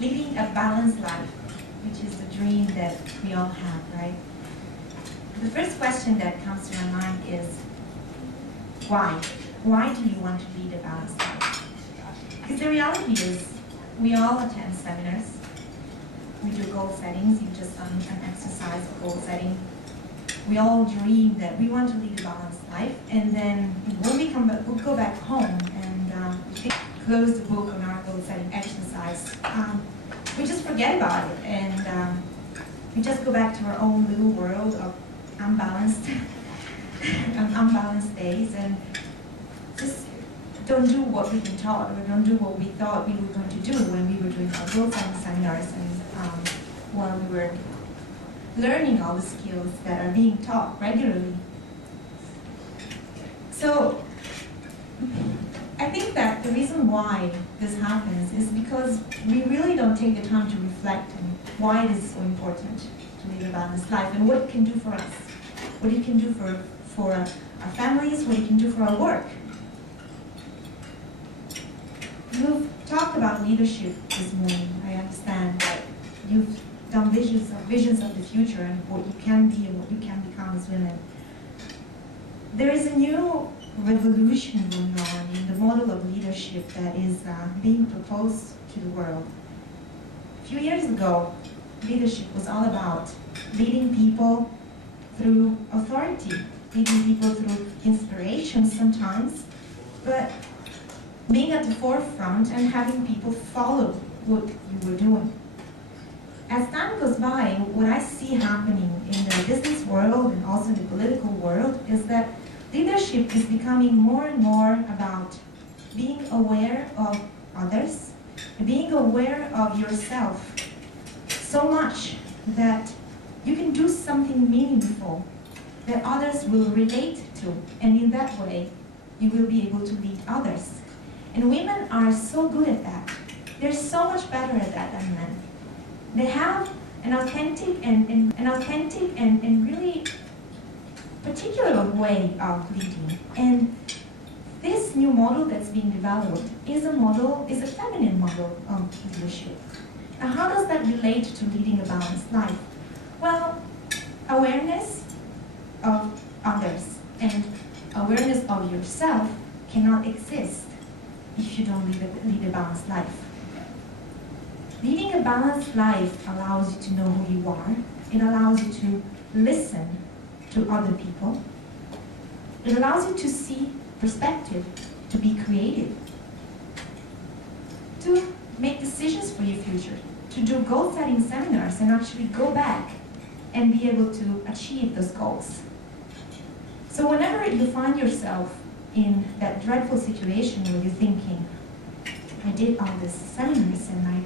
living a balanced life, which is the dream that we all have, right? The first question that comes to my mind is, why? Why do you want to lead a balanced life? Because the reality is, we all attend seminars. We do goal settings. You just done an exercise of goal setting. We all dream that we want to lead a balanced life, and then when we come back, we'll go back home and close the book on our goal setting exercise. We just forget about it, and we just go back to our own little world of unbalanced days, and just don't do what we've been taught, or don't do what we thought we were going to do when we were doing our goal setting seminars, and while we were learning all the skills that are being taught regularly. So I think that the reason why this happens is because we really don't take the time to reflect on why it is so important to live a balanced life and what it can do for us, what it can do for our families, what it can do for our work. You've talked about leadership this morning. I understand that you've done visions of the future and what you can be and what you can become as women. There is a new revolution going on in the model of leadership that is being proposed to the world. A few years ago, leadership was all about leading people through authority, leading people through inspiration sometimes, but being at the forefront and having people follow what you were doing. As time goes by, what I see happening in the business world and also in the political world is that leadership is becoming more and more about being aware of others, being aware of yourself so much that you can do something meaningful that others will relate to, and in that way, you will be able to lead others. And women are so good at that. They're so much better at that than men. They have an authentic and really particular way of leading. And this new model that's being developed is a feminine model of leadership. Now, how does that relate to leading a balanced life? Well, awareness of others and awareness of yourself cannot exist if you don't lead a balanced life. Leading a balanced life allows you to know who you are. It allows you to listen to other people. It allows you to see perspective, to be creative, to make decisions for your future, to do goal-setting seminars and actually go back and be able to achieve those goals. So whenever you find yourself in that dreadful situation where you're thinking, I did all these seminars and I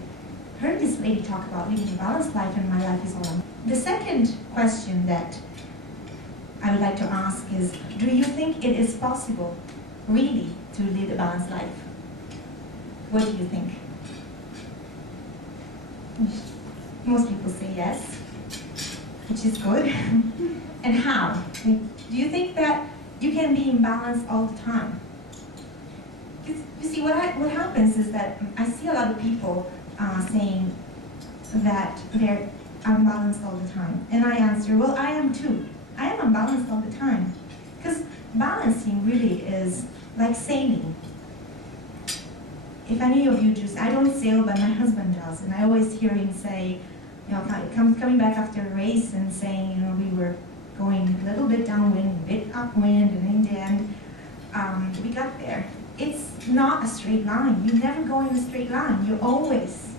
heard this lady talk about living a balanced life and my life is all wrong. The second question that I would like to ask is, do you think it is possible, really, to lead a balanced life? What do you think? Most people say yes, which is good. And how? Do you think that you can be in balance all the time? Because you see, what happens is that I see a lot of people saying that they're unbalanced all the time. And I answer, well, I am too. I am unbalanced all the time. Because balancing really is like sailing. If any of you do, I don't sail, but my husband does. And I always hear him say, you know, coming back after a race and saying, you know, we were going a little bit downwind, a bit upwind, and in the end, we got there. It's not a straight line. You never go in a straight line. You always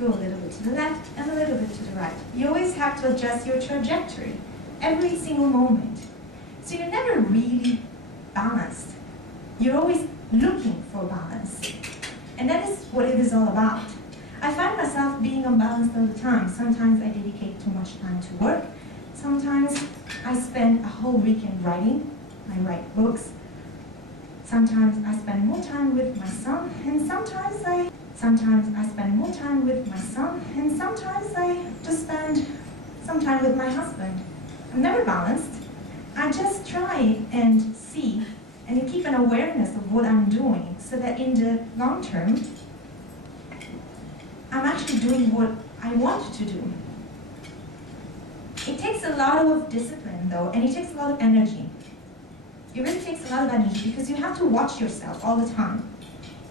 go a little bit to the left and a little bit to the right. You always have to adjust your trajectory every single moment. So you're never really balanced. You're always looking for balance. And that is what it is all about. I find myself being unbalanced all the time. Sometimes I dedicate too much time to work. Sometimes I spend a whole weekend writing. I write books. Sometimes I spend more time with my son, and sometimes I spend more time with my son, and sometimes I just spend some time with my husband. I'm never balanced. I just try and see and keep an awareness of what I'm doing so that in the long term, I'm actually doing what I want to do. It takes a lot of discipline though, and it takes a lot of energy. It really takes a lot of energy because you have to watch yourself all the time.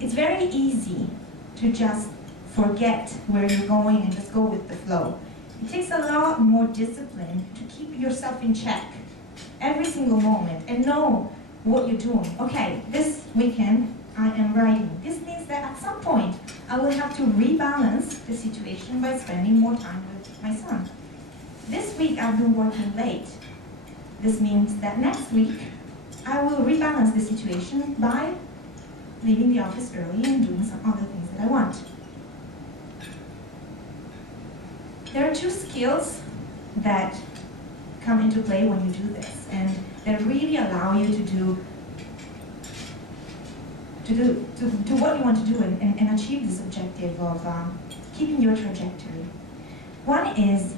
It's very easy to just forget where you're going and just go with the flow. It takes a lot more discipline to keep yourself in check every single moment and know what you're doing. Okay, this weekend I am writing. This means that at some point I will have to rebalance the situation by spending more time with my son. This week I've been working late. This means that next week I will rebalance the situation by leaving the office early and doing some other things that I want. There are two skills that come into play when you do this, and that really allow you to do what you want to do and achieve this objective of keeping your trajectory. One is